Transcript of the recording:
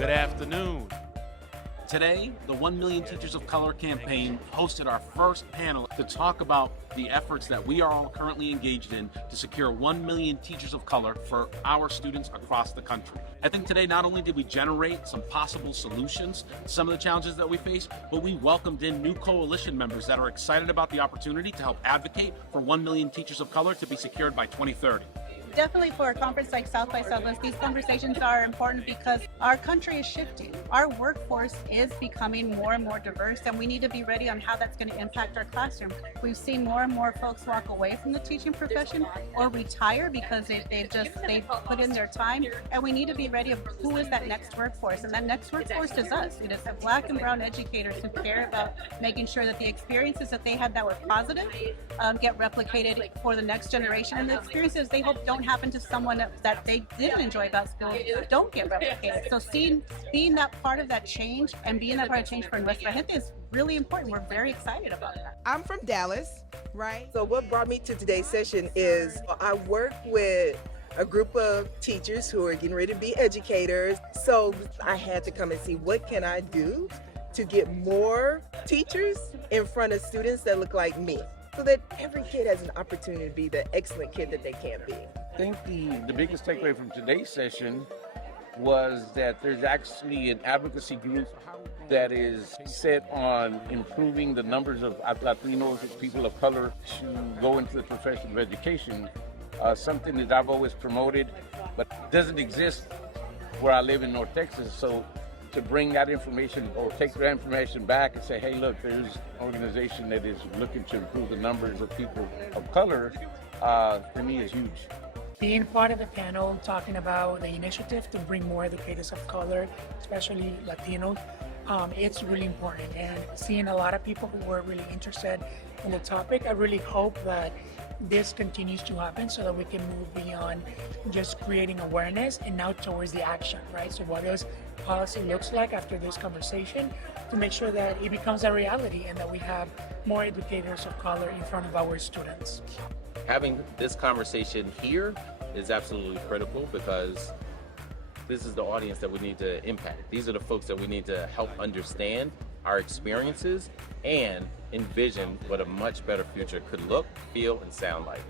Good afternoon. Today, the 1 Million Teachers of Color campaign hosted our first panel to talk about the efforts that we are all currently engaged in to secure 1 million teachers of color for our students across the country. I think today not only did we generate some possible solutions to some of the challenges that we face, but we welcomed in new coalition members that are excited about the opportunity to help advocate for 1 million teachers of color to be secured by 2030. Definitely for a conference like South by Southwest, these conversations are important because our country is shifting. Our workforce is becoming more and more diverse, and we need to be ready on how that's going to impact our classroom. We've seen more and more folks walk away from the teaching profession or retire because they've put in their time, and we need to be ready of who is that next workforce, and that next workforce is us. It is the Black and brown educators who care about making sure that the experiences that they had that were positive get replicated for the next generation, and the experiences they hope don't happen to someone that they didn't enjoy about school don't get replicated. So being that part of that change and being that part of change for Nuestra Gente is really important. We're very excited about that. I'm from Dallas, right? So what brought me to today's session is I work with a group of teachers who are getting ready to be educators. So I had to come and see what can I do to get more teachers in front of students that look like me, so that every kid has an opportunity to be the excellent kid that they can be. I think the biggest takeaway from today's session was that there's actually an advocacy group that is set on improving the numbers of Latinos, people of color, to go into the profession of education. Something that I've always promoted, but doesn't exist where I live in North Texas. So to bring that information or take that information back and say, hey, look, there's an organization that is looking to improve the numbers of people of color, for me is huge. Being part of the panel, talking about the initiative to bring more educators of color, especially Latinos, it's really important. And seeing a lot of people who were really interested in the topic, I really hope that this continues to happen so that we can move beyond just creating awareness and now towards the action, right? So what this policy looks like after this conversation, to make sure that it becomes a reality and that we have more educators of color in front of our students. Having this conversation here is absolutely critical, because this is the audience that we need to impact. These are the folks that we need to help understand our experiences and envision what a much better future could look, feel, and sound like.